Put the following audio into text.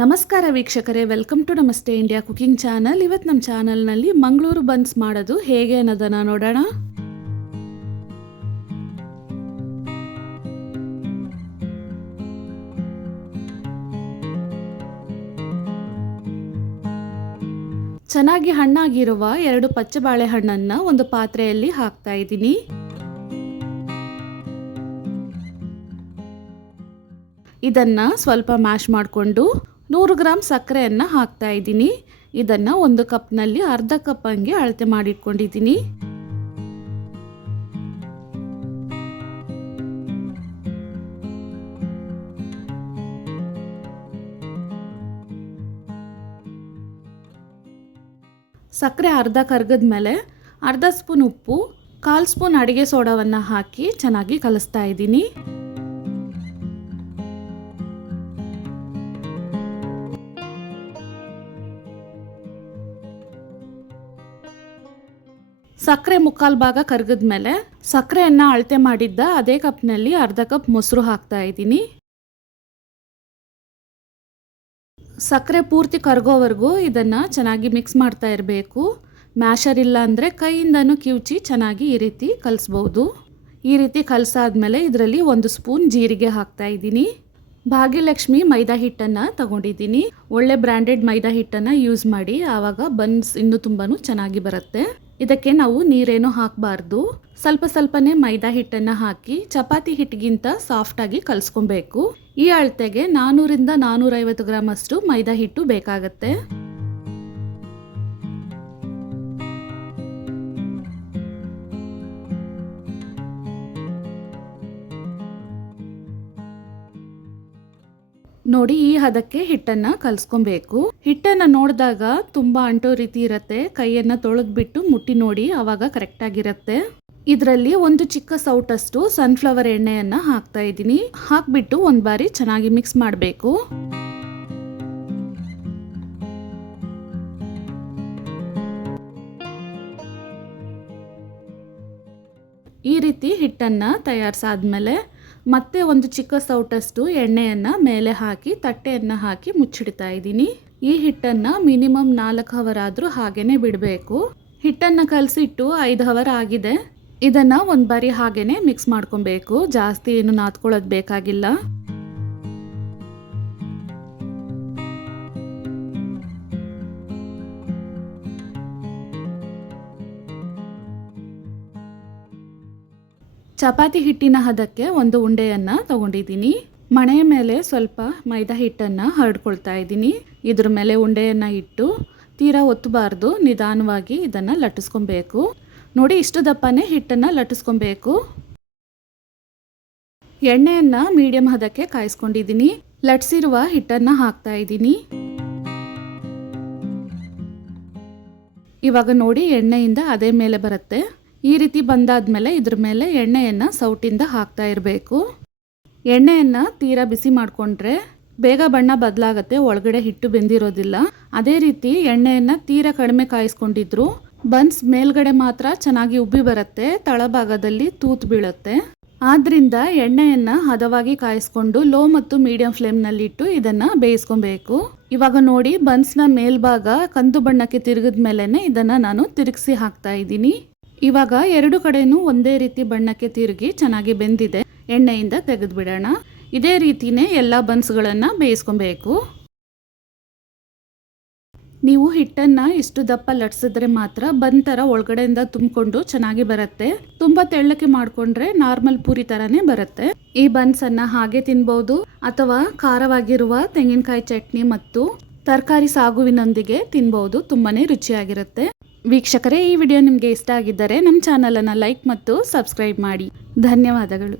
ನಮಸ್ಕಾರ ವೀಕ್ಷಕರೇ, welcome to ನಮಸ್ತೆ ಇಂಡಿಯಾ ಕುಕಿಂಗ್ ಚಾನಲ್. ಇವತ್ತು ನಮ್ಮ ಚಾನಲ್ನಲ್ಲಿ ಮಂಗಳೂರು ಬನ್ಸ್ ಮಾಡೋದು ಹೇಗೆ ಅನ್ನೋದನ್ನು ನೋಡೋಣ. ಚೆನ್ನಾಗಿ ಹಣ್ಣಾಗಿರುವ 2 ಪಚ್ಚೆ ಬಾಳೆಹಣ್ಣನ್ನು ಒಂದು ಪಾತ್ರೆಯಲ್ಲಿ ಹಾಕ್ತಾ ಇದ್ದೀನಿ. ಇದನ್ನು ಸ್ವಲ್ಪ ಮ್ಯಾಶ್ ಮಾಡಿಕೊಂಡು 100 ಗ್ರಾಂ ಸಕ್ಕರೆಯನ್ನು ಹಾಕ್ತಾ ಇದ್ದೀನಿ. ಇದನ್ನು 1 ಕಪ್ನಲ್ಲಿ ಅರ್ಧ ಕಪ್ ಹಂಗೆ ಅಳತೆ ಮಾಡಿಟ್ಕೊಂಡಿದ್ದೀನಿ. ಸಕ್ಕರೆ ಅರ್ಧ ಕರಗಿದ ಮೇಲೆ ಅರ್ಧ ಸ್ಪೂನ್ ಉಪ್ಪು, 1/4 ಸ್ಪೂನ್ ಅಡಿಗೆ ಸೋಡಾವನ್ನು ಹಾಕಿ ಚೆನ್ನಾಗಿ ಕಲಿಸ್ತಾ ಇದ್ದೀನಿ. ಸಕ್ಕರೆ 1/4 ಭಾಗ ಕರಗಿದ ಮೇಲೆ ಸಕ್ಕರೆಯನ್ನು ಅಳತೆ ಮಾಡಿದ್ದ ಅದೇ ಕಪ್ನಲ್ಲಿ ಅರ್ಧ ಕಪ್ ಮೊಸರು ಹಾಕ್ತಾ ಇದ್ದೀನಿ. ಸಕ್ಕರೆ ಪೂರ್ತಿ ಕರಗೋವರೆಗೂ ಇದನ್ನು ಚೆನ್ನಾಗಿ ಮಿಕ್ಸ್ ಮಾಡ್ತಾ ಇರಬೇಕು. ಮ್ಯಾಶರ್ ಇಲ್ಲ ಅಂದರೆ ಕೈಯಿಂದನೂ ಕಿವುಚಿ ಚೆನ್ನಾಗಿ ಈ ರೀತಿ ಕಲಿಸ್ಬೋದು. ಈ ರೀತಿ ಕಲಸಾದ್ಮೇಲೆ ಇದರಲ್ಲಿ 1 ಸ್ಪೂನ್ ಜೀರಿಗೆ ಹಾಕ್ತಾ ಇದ್ದೀನಿ. ಭಾಗ್ಯಲಕ್ಷ್ಮಿ ಮೈದಾ ಹಿಟ್ಟನ್ನು ತಗೊಂಡಿದ್ದೀನಿ. ಒಳ್ಳೆ ಬ್ರ್ಯಾಂಡೆಡ್ ಮೈದಾ ಹಿಟ್ಟನ್ನು ಯೂಸ್ ಮಾಡಿ, ಆವಾಗ ಬನ್ಸ್ ಇನ್ನೂ ತುಂಬಾ ಚೆನ್ನಾಗಿ ಬರುತ್ತೆ. ಇದಕ್ಕೆ ನಾವು ನೀರೇನು ಹಾಕಬಾರ್ದು. ಸ್ವಲ್ಪನೇ ಮೈದಾ ಹಿಟ್ಟನ್ನು ಹಾಕಿ ಚಪಾತಿ ಹಿಟ್ಟಿಗಿಂತ ಸಾಫ್ಟಾಗಿ ಕಲಿಸ್ಕೊಬೇಕು. ಈ ಅಳತೆಗೆ 400 ರಿಂದ 450 ಗ್ರಾಮ್ ಅಷ್ಟು ಮೈದಾ ಹಿಟ್ಟು ಬೇಕಾಗತ್ತೆ. ನೋಡಿ, ಈ ಹದಕ್ಕೆ ಹಿಟ್ಟನ್ನು ಕಲಿಸ್ಕೊಬೇಕು. ಹಿಟ್ಟನ್ನು ನೋಡಿದಾಗ ತುಂಬ ಅಂಟೋ ರೀತಿ ಇರುತ್ತೆ. ಕೈಯನ್ನು ತೊಳೆದ್ಬಿಟ್ಟು ಮುಟ್ಟಿ ನೋಡಿ, ಆವಾಗ ಕರೆಕ್ಟಾಗಿರುತ್ತೆ. ಇದರಲ್ಲಿ 1 ಚಿಕ್ಕ ಸೌಟಷ್ಟು ಸನ್ಫ್ಲವರ್ ಎಣ್ಣೆಯನ್ನು ಹಾಕ್ತಾ ಇದ್ದೀನಿ. ಹಾಕ್ಬಿಟ್ಟು ಒಂದು ಬಾರಿ ಚೆನ್ನಾಗಿ ಮಿಕ್ಸ್ ಮಾಡಬೇಕು. ಈ ರೀತಿ ಹಿಟ್ಟನ್ನು ತಯಾರಿಸಾದ್ಮೇಲೆ ಮತ್ತೆ 1 ಚಿಕ್ಕ ಸೌಟಷ್ಟು ಎಣ್ಣೆಯನ್ನು ಮೇಲೆ ಹಾಕಿ ತಟ್ಟೆಯನ್ನು ಹಾಕಿ ಮುಚ್ಚಿಡ್ತಾ ಇದ್ದೀನಿ. ಈ ಹಿಟ್ಟನ್ನು ಮಿನಿಮಮ್ 4 ಅವರ್ ಆದರೂ ಹಾಗೇನೆ ಬಿಡಬೇಕು. ಹಿಟ್ಟನ್ನು ಕಲಸಿಟ್ಟು 5 ಅವರ್ ಆಗಿದೆ. ಇದನ್ನು ಒಂದು ಬಾರಿ ಹಾಗೇನೆ ಮಿಕ್ಸ್ ಮಾಡ್ಕೊಬೇಕು. ಜಾಸ್ತಿ ಏನು ನಾದ್ಕೊಳ್ಳೋದು ಬೇಕಾಗಿಲ್ಲ. ಚಪಾತಿ ಹಿಟ್ಟಿನ ಹದಕ್ಕೆ 1 ಉಂಡೆಯನ್ನು ತಗೊಂಡಿದ್ದೀನಿ. ಮಣೆಯ ಮೇಲೆ ಸ್ವಲ್ಪ ಮೈದಾ ಹಿಟ್ಟನ್ನು ಹರಡ್ಕೊಳ್ತಾ ಇದ್ದೀನಿ. ಇದ್ರ ಮೇಲೆ ಉಂಡೆಯನ್ನು ಇಟ್ಟು ತೀರಾ ಒತ್ತಬಾರ್ದು, ನಿಧಾನವಾಗಿ ಇದನ್ನು ಲಟ್ಟಿಸ್ಕೊಬೇಕು. ನೋಡಿ, ಇಷ್ಟು ದಪ್ಪನೇ ಹಿಟ್ಟನ್ನು ಲಟ್ಟಿಸ್ಕೊಬೇಕು. ಎಣ್ಣೆಯನ್ನು ಮೀಡಿಯಂ ಹದಕ್ಕೆ ಕಾಯಿಸ್ಕೊಂಡಿದ್ದೀನಿ. ಲಟ್ಸಿರುವ ಹಿಟ್ಟನ್ನು ಹಾಕ್ತಾ ಇದ್ದೀನಿ. ಇವಾಗ ನೋಡಿ, ಎಣ್ಣೆಯಿಂದ ಅದೇ ಮೇಲೆ ಬರುತ್ತೆ. ಈ ರೀತಿ ಬಂದಾದ್ಮೇಲೆ ಇದ್ರ ಮೇಲೆ ಎಣ್ಣೆಯನ್ನು ಸೌಟಿಂದ ಹಾಕ್ತಾ ಇರಬೇಕು. ಎಣ್ಣೆಯನ್ನು ತೀರಾ ಬಿಸಿ ಮಾಡಿಕೊಂಡ್ರೆ ಬೇಗ ಬಣ್ಣ ಬದಲಾಗತ್ತೆ, ಒಳಗಡೆ ಹಿಟ್ಟು ಬೆಂದಿರೋದಿಲ್ಲ. ಅದೇ ರೀತಿ ಎಣ್ಣೆಯನ್ನು ತೀರಾ ಕಡಿಮೆ ಕಾಯಿಸ್ಕೊಂಡಿದ್ರು ಬನ್ಸ್ ಮೇಲ್ಗಡೆ ಮಾತ್ರ ಚೆನ್ನಾಗಿ ಉಬ್ಬಿ ಬರುತ್ತೆ, ತಳಭಾಗದಲ್ಲಿ ತೂತು ಬೀಳುತ್ತೆ. ಆದ್ರಿಂದ ಎಣ್ಣೆಯನ್ನು ಹದವಾಗಿ ಕಾಯಿಸ್ಕೊಂಡು ಲೋ ಮತ್ತು ಮೀಡಿಯಂ ಫ್ಲೇಮ್ನಲ್ಲಿಟ್ಟು ಇದನ್ನು ಬೇಯಿಸ್ಕೊಬೇಕು. ಇವಾಗ ನೋಡಿ, ಬನ್ಸ್ನ ಮೇಲ್ಭಾಗ ಕಂದು ಬಣ್ಣಕ್ಕೆ ತಿರುಗಿದ ಮೇಲೆನೆ ಇದನ್ನು ನಾನು ತಿರುಗಿಸಿ ಹಾಕ್ತಾ ಇದ್ದೀನಿ. ಇವಾಗ 2 ಕಡೆನೂ ಒಂದೇ ರೀತಿ ಬಣ್ಣಕ್ಕೆ ತಿರುಗಿ ಚೆನ್ನಾಗಿ ಬೆಂದಿದೆ. ಎಣ್ಣೆಯಿಂದ ತೆಗೆದು ಬಿಡೋಣ. ಇದೇ ರೀತಿನೇ ಎಲ್ಲ ಬನ್ಸ್ಗಳನ್ನು ಬೇಯಿಸ್ಕೊಬೇಕು. ನೀವು ಹಿಟ್ಟನ್ನು ಇಷ್ಟು ದಪ್ಪ ಲಟ್ಸಿದ್ರೆ ಮಾತ್ರ ಬನ್ ಥರ ಒಳಗಡೆಯಿಂದ ತುಂಬಿಕೊಂಡು ಚೆನ್ನಾಗಿ ಬರುತ್ತೆ. ತುಂಬ ತೆಳ್ಳಕ್ಕೆ ಮಾಡಿಕೊಂಡ್ರೆ ನಾರ್ಮಲ್ ಪೂರಿ ಥರನೇ ಬರುತ್ತೆ. ಈ ಬನ್ಸನ್ನು ಹಾಗೆ ತಿನ್ಬೋದು ಅಥವಾ ಖಾರವಾಗಿರುವ ತೆಂಗಿನಕಾಯಿ ಚಟ್ನಿ ಮತ್ತು ತರಕಾರಿ ಸಾಗುವಿನೊಂದಿಗೆ ತಿನ್ಬೋದು. ತುಂಬಾ ರುಚಿಯಾಗಿರುತ್ತೆ. ವೀಕ್ಷಕರೇ, ಈ ವಿಡಿಯೋ ನಿಮಗೆ ಇಷ್ಟ ಆಗಿದ್ದರೆ ನಮ್ಮ ಚಾನಲನ್ನು ಲೈಕ್ ಮತ್ತು ಸಬ್ಸ್ಕ್ರೈಬ್ ಮಾಡಿ. ಧನ್ಯವಾದಗಳು.